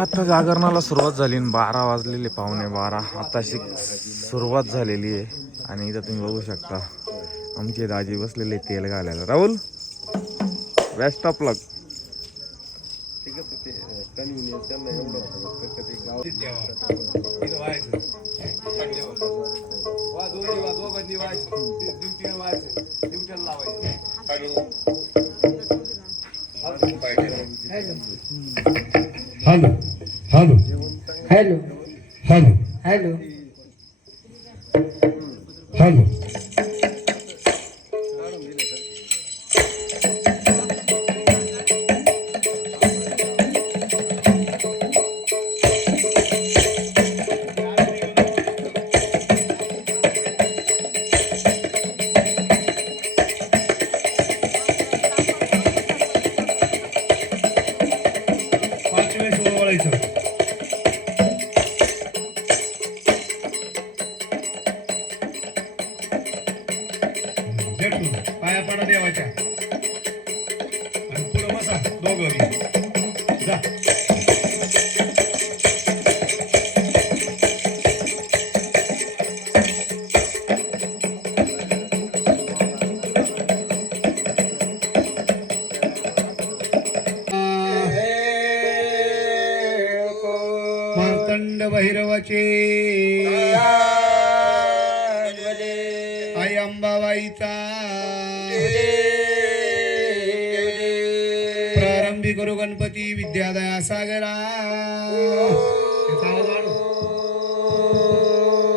आता जागरणाला सुरुवात झाली 12 वाजलेले, 11:15. आताशी सुरुवात झालेली आहे आणि इथं तुम्ही बघू शकता आमचे दाजी बसलेले तेल घालायला. Rahul, best of luck. Hello hello hello hello hello hello. पाया पडा देवाच्या आणि पुढं बसा दोघं जा. मार्तंड भैरवाचे आई अंबाबाईचा प्रारंभी गुरु गणपती विद्यादया सागरा.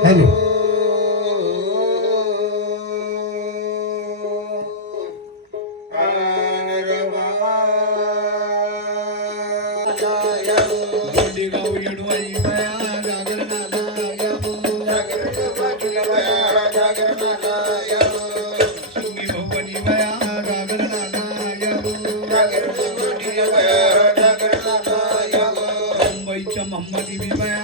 हॅलो गाव येडवाई मुंबईच्या मोहम्मदी विमया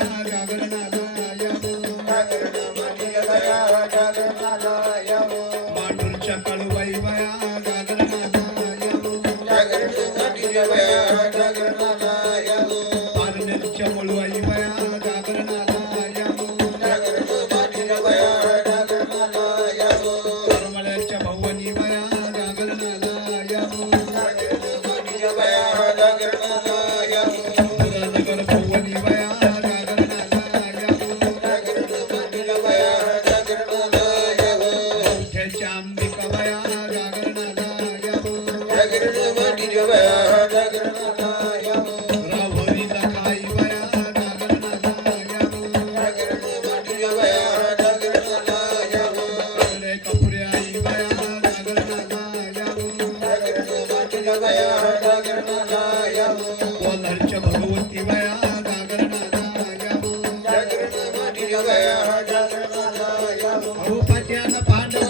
मांडूरच्या काळूबाई बया पारनेरच्या मळूबाई बया करमाळ्याच्या भवानी बया नगर भवानी बया मोठ्याच्या अंबिका बया राहुरीला खाई बया कपुरे आई बया कोल्हारच्या भगवती बया रूपाच्या पांडव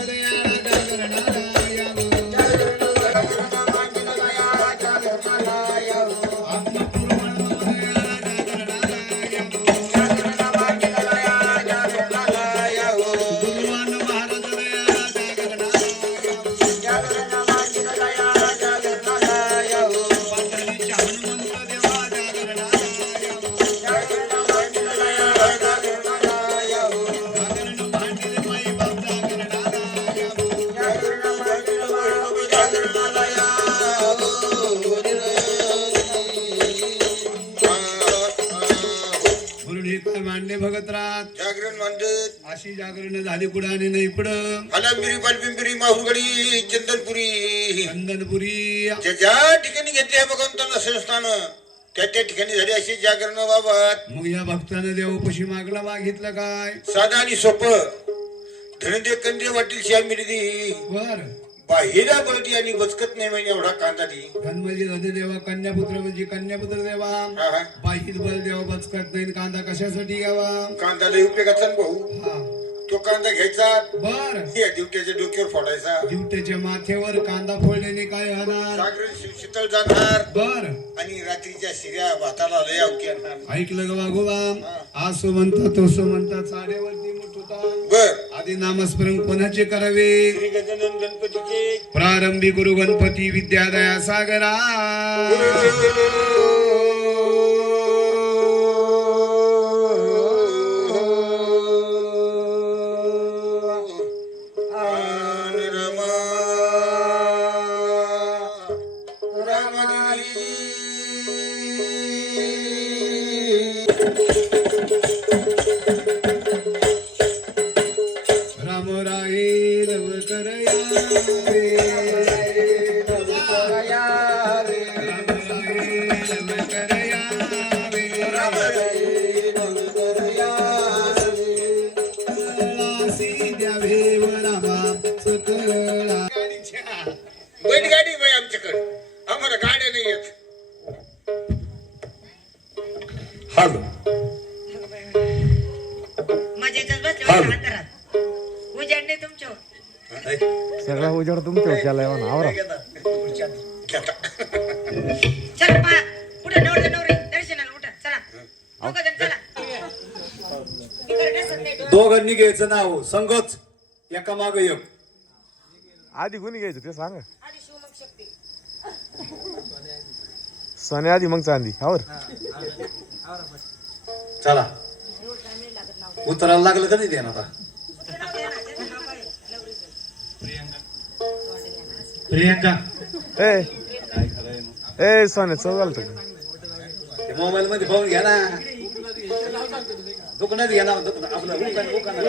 मांडे भगत रात जागरण मांडत अशी जागरण झाली पुढं आणि नाही पुढं आलांबिरी पालपिंपरी माहुरगडी चंदनपुरी चंदनपुरी ज्या ठिकाणी घेतले भगवंतांना संस्थान त्या ठिकाणी झाली अशी जागरण बाबत. मग या भक्तानं देवपशी मागला मागितलं काय साधा आणि सोपं धनंजय कंदे वाटील श्याम मिळती बर बाहेरा बळती आणि बचकत नाही म्हणजे एवढा कांदा ती धनमजी धन देवा कन्यापुत्र म्हणजे कन्यापुत्र देवा बाहीत बल देवा बचकत नाही कांदा कशासाठी घ्यावा कांदा लय उपयोगाचा ना भाऊ. हा तो कांदा घ्यायचा बर या दिवट्याच्या डोक्यावर फोडायचा दिवट्याच्या माथ्यावर कांदा फोडल्याने काय होणार जागरण शीतळ जाणार बर आणि रात्रीच्या शिऱ्या भाताला लय अवकी आणणार. ऐकलं ग वागोबा असो म्हणता तसो म्हणता चाड्यावरती मुठुता बर आधी नामस्मरण कोणाचे करावे श्री गजानन गणपतीचे प्रारंभी गुरु गणपती विद्यादया सागरा राम राये नव कर यावे राम राये नव कर यावे द्यावे रामा सकळा बैलगाडी बाई आमच्याकडे आम्हाला गाड्या नाही येत हॅलो मजेतच बसले बघा अंतरात उजेड नाही तुमच्यावर सगळा उजेड तुमच्या केलाय म्हणा आवरा. चला पा पुढे नवरे नवरे दर्शनाला उठा चला दोघं जण चला इकडे नसत नाही डोळा. दोघांनी घ्यायचं नाव संघच एका माग एक आधी कोणी घ्यायचं ते सांग. आधी शिवमग शक्ती सोन्या आधी मग चांदी आवर. चला उतरायला लागलं का नाही ते आता प्रियंका ए ए सोन्या चव घालतो मोबाईल मध्ये पाहून घ्या ना दुकानात घ्या ना आपलं दुकानात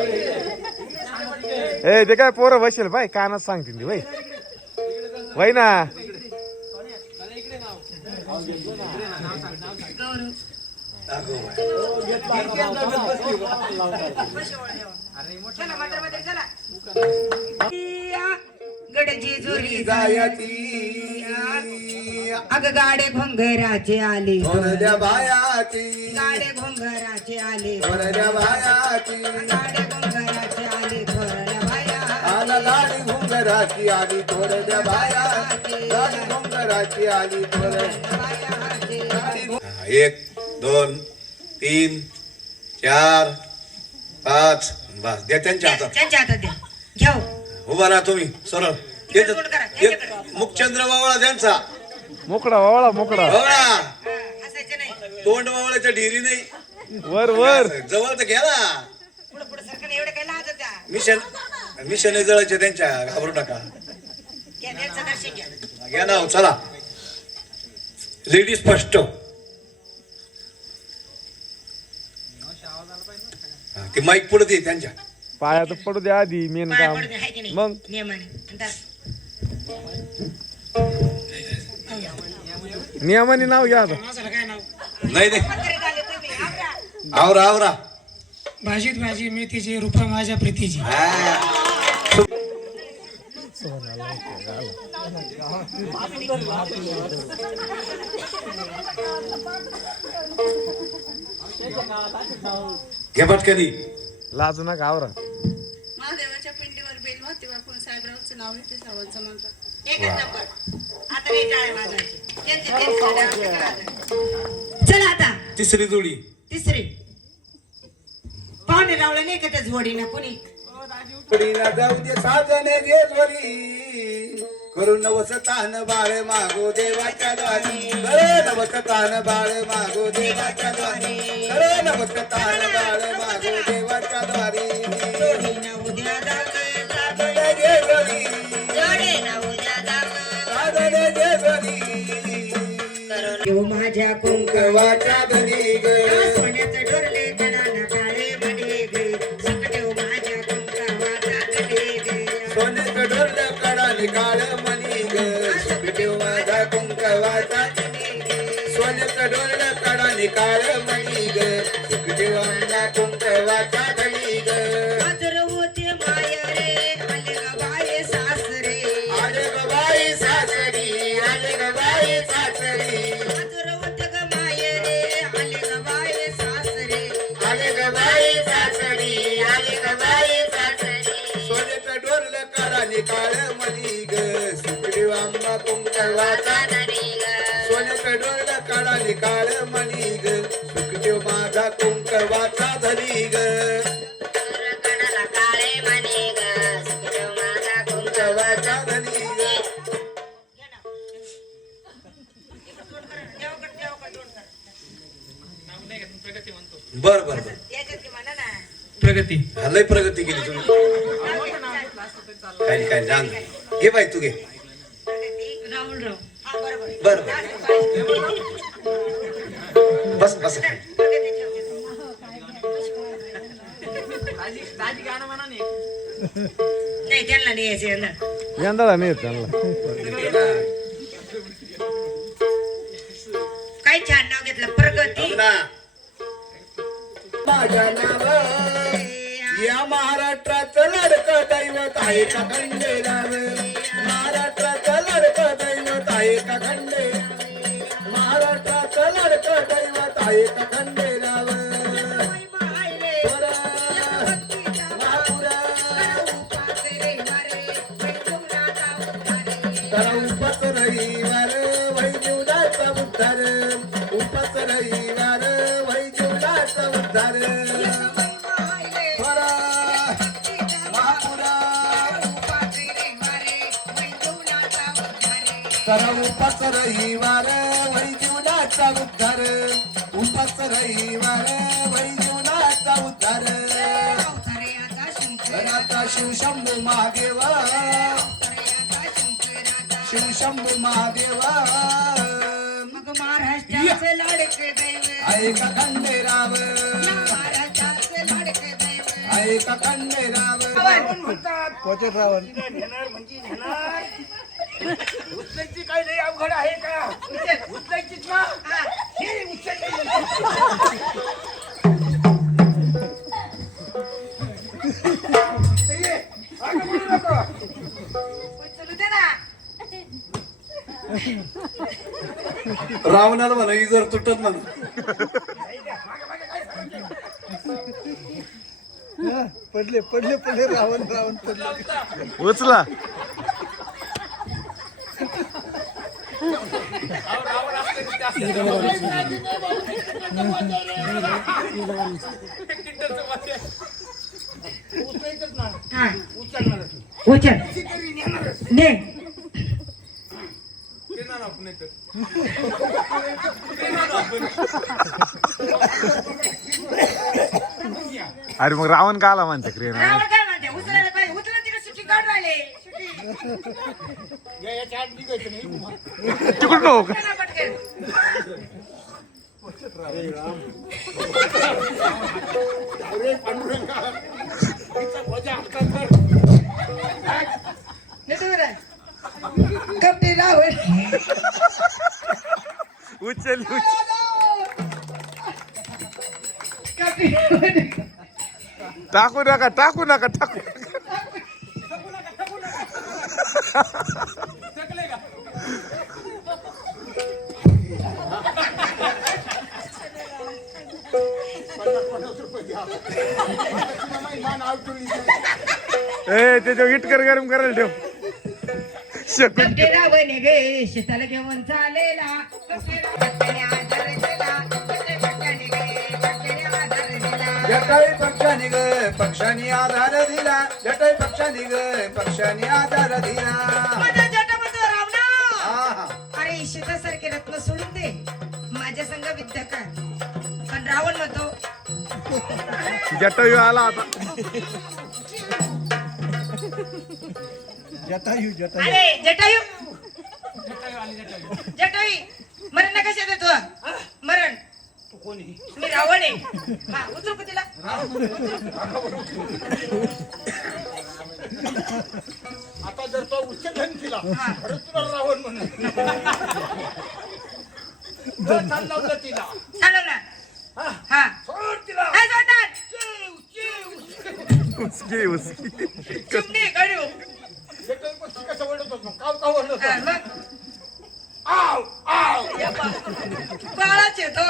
ए ते काय पोरं बसेल बाय कानात सांगतील ती बाई वय ना. चला म्हातारम्हातारी चला गडजी जोरी जायती अग गाडे घोंगराचे आले थोरल्या बायाची गाडे घोंगराचे आले थोरल्या बायाची गाडे घोंगराचे आले थोरल्या बाया आला गाडी घुंगराची आली थोरल्या बाया गाडी घुंगराची आली थोरल्या बाया 1 2 3 4 5 बस द्या त्यांच्या हातात त्यांच्या हातात द्या घ्या उभा राहा तुम्ही सरळ तिकडे तोंड करा, त्यांच्याकडे. मुखचंद्र वावळा त्यांचा मोकळा वावळा मोकळा वावळा हसायचं नाही तोंड वावळ्याच्या ढिरी नाही वर वर जवळ तर घ्या ना पुढे पुढे सरकार एवढं काय लाज त्या मिशन जवळचे त्यांच्या घाबरू नका घ्या त्यांचं दर्शन घ्या घ्या ना चला लेडीज फर्स्ट ती माईक पुढे दे त्यांच्या पायात पडू द्या आधी मेन पाय काम पडू दे, हाय की नाही? मग नियमाने आता नियमाने नाव घ्या आता. नाही नाही म्हातारे झाले तुम्ही आवरा. आवरा आवरा भाजीत भाजी मेथीची रूपा माझ्या प्रीतीची घे पटकनी लाजू नका आवरा. महादेवाच्या पिंडीवर बेल वाहते वाकून साहेबरावचं नाव घेते सावंतचं म्हणतात एकच नंबर आता नाही टाळे वाजवायचे त्यांचे चला आता तिसरी जोडी तिसरी पाहुणे लावलं नाही का त्या जोडीनं कोणी जोडीला जाऊ दे साधने घे जोडी करू नवसतान बाळ मागो देवाच्या द्वारी नवसतान बाळ मागो देवाच्या द्वारी नवसतान बाळ मागो देवाच्या द्वारी जोडीनं उद्या जावं साधने घे जोडी जोडीनं उद्या जावं साधने घे जोडी देव माझ्या कुंकवाच्या धनी ग सोन्याचं ढोरले कडाना काळे मध्ये गे सकडेव माझ्या कुंकावाचा गडे गे सोन्याचं ढोरलं कडाने काळ मणी ग सुखदेव माझा कुंकवाचा सोन्याचं ढोरलं कडाने काळ मणी ग सुखदेव माझा कुंकवाचा धनी ग आदर होते माय रे आले ग बाये सासरे आले ग बाई सासरी आले ग बाई सासरी आदर होते ग माय रे आले ग बाये सासरे आले ग बाई सासरी आले ग बाई सासरी सोन्याचं ढोरलं कडाने काळ मणी ग सुखदेव आंबा कुंकवाचा सोन्याचं डोळलं काढाने काळ मणी ग सुखदेव माझा कुंकवाचा धनी ग कडाला काळे म्हणे ग सकडेव माझा कुंकवाचा धनी ग बर बर बर याच्यात की म्हणा ना प्रगती लय प्रगती केली तुम्ही काय नाही, काय नाही, जाण दे. घे बाई तू घे राहुल हा बरोबर बर बर बस बस प्रगती ठेवते. नाही त्यांना नाही यायचं यंदा. यंदा नाही येत त्यांना. काय छान नाव घेतलं प्रगती. माझ्या नाव या महाराष्ट्राचं लाडकं दैवत आहे का खंडेराव. महाराष्ट्राचं लाडकं दैवत आहे का खंडेराव. महाराष्ट्राचं लाडकं दैवत आहे का खंडेराव. तर उपास रविवार वैजीवनाचा उद्धार. उपास रविवार वैजीवनाचा उद्धार. तर उपास रविवार वैजीवनाचा उद्धार. उपास रविवार वैजीवनाचा उद्धार. आता शिवशंभू महादेव. शिवशंभू महादेव मग महाराष्ट्राचं लाडके दैव. आहे का खंडेराव. महाराष्ट्राचं लाडके दैव. आहे का खंडेराव. उचलायची काय लई अवघड आहे का? उचलायचीच ना हे उचलली. उचलू दे ना. रावणाला म्हणा ही जर तुटत म्हणा. पडले पडले पडले रावण रावण पडले. उचला. हा. उचल ने. अरे मग रावण का आला म्हणते क्रिया. रावण काय म्हणते उचलायला पाहिजे. उचला तिकडे सुट्टी काढून राहिले. याच्या आत निघायचं नाही. तिकडून नको. उचला पटकन. अरे पांडुरंगा तिचा वजा हातात कर. नेतो बरं. कपडे रावण. उचल कपडे रावण. टाकू नका टाकू नका टाकू. ए त्याच्या हिटकर गरम करायला ठेव. शकून कपडे रावण गे शेताला घेऊन चालेला. कपडे रावणाने आधार दिला. कपडे पक्षाने गे पक्षाने आधार दिला. जटाई पक्षाने ग पक्षाने आधार दिला. जटाई पक्षाने ग पक्षाने आधार दिला. माझा जटामधून रावणा. हा. अरे शेतासारखे रत्न सोडून दे. माझ्या संग विद्या काय. पण रावण म्हणतो जटायू आला आता. जटायू जटायू अरे जटायू. जटायू मरण कशा देतो. मरण तू कोणी? मी रावण आहे. हा उचलू का तिला. आता जर तो उच्चधन केला खरंच तुला रावण म्हणून चालला होता तिला. चालव ना. हा सोड तिला. काय जोडणार. उसकी उसकी. चिमणी करू. शेतकरी पक्षी कसं ओरडत होत मग काव काव ओरडत हा, होता. मग आव आव बाळाच येतो.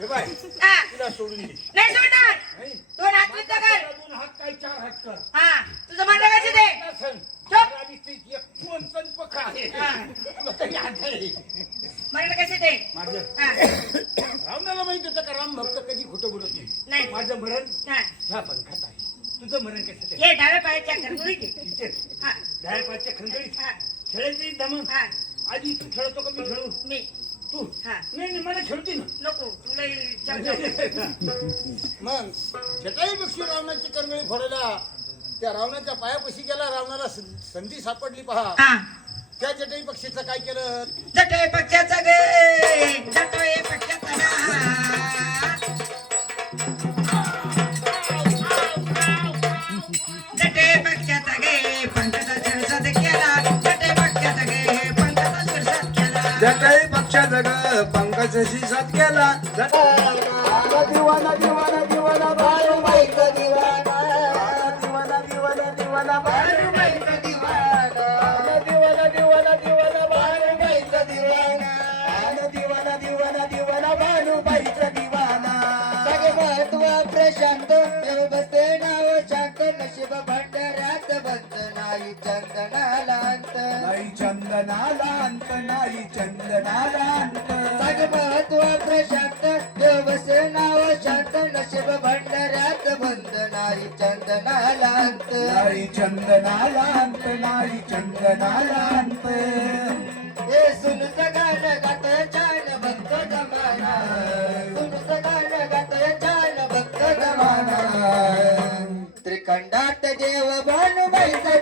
हे बाय हा तिला सोडून दे. नाही सोडणार. नाही. दोन हात विद्या कर. दोन हात काय चार हात कर. हा तुझं म्हणणं कसे दे. नसन. चुप. आणि ती एक कोणचं पक्का आहे. हा. तुला तरी हात आहे. म्हणणं कसे दे. माझं हा रावणाला माहित होतं का राम भक्त कधी खोटं बोलत नाही. नाही. माझं मरण हा ह्या पंखात आहे. तुझं मरण कसं ते ये डाव्या पायाच्या खरगुळीत ये. इथेच. हा डायपाच्या खंडळीत हा खेळायची दमन. हा आधी तू खेळतो का मी खेळू. मी तू हा नाही नाही मला खेळती ना. नको तुला चर्चा. मग जटाई पक्षी रावणाची करंगळी फोडायला त्या रावणाच्या पायापाशी गेला. रावणाला संधी सापडली पहा. हा त्या जटाई पक्षीचं काय केलं. जटोय पक्षाचा गे. जटोय पक्षाचा गा. जशी साथ केला दिवाना दिवाना दिवाना बाळूबाईचा दिवाना दिवाना दिवाना दिवाना बाळूबाईचा दिवाना दिवाना दिवाना दिवाना बाळूबाईचा दिवाना दिवाना दिवाना दिवाना बाळूबाईचा दिवाना सगळे महत्व प्रशांत देव बसते नाव शांत नशीब भंडाऱ्यात बंद नाही चंदनाला अंत नाही चंदनाला अंत नाही चंदनाला अंत सगळे महत्व प्रशांत देव बसते नाव शांत नशीब भंडाऱ्यात बंद नाही चंदनाला अंत नाही चंदनाला अंत नाही चंदनाला अंत हे सुनत गाणं गात छान भक्त जमाना सुनत गाणं गात छान भक्त जमाना त्रिखंडात देव भानुबाईचा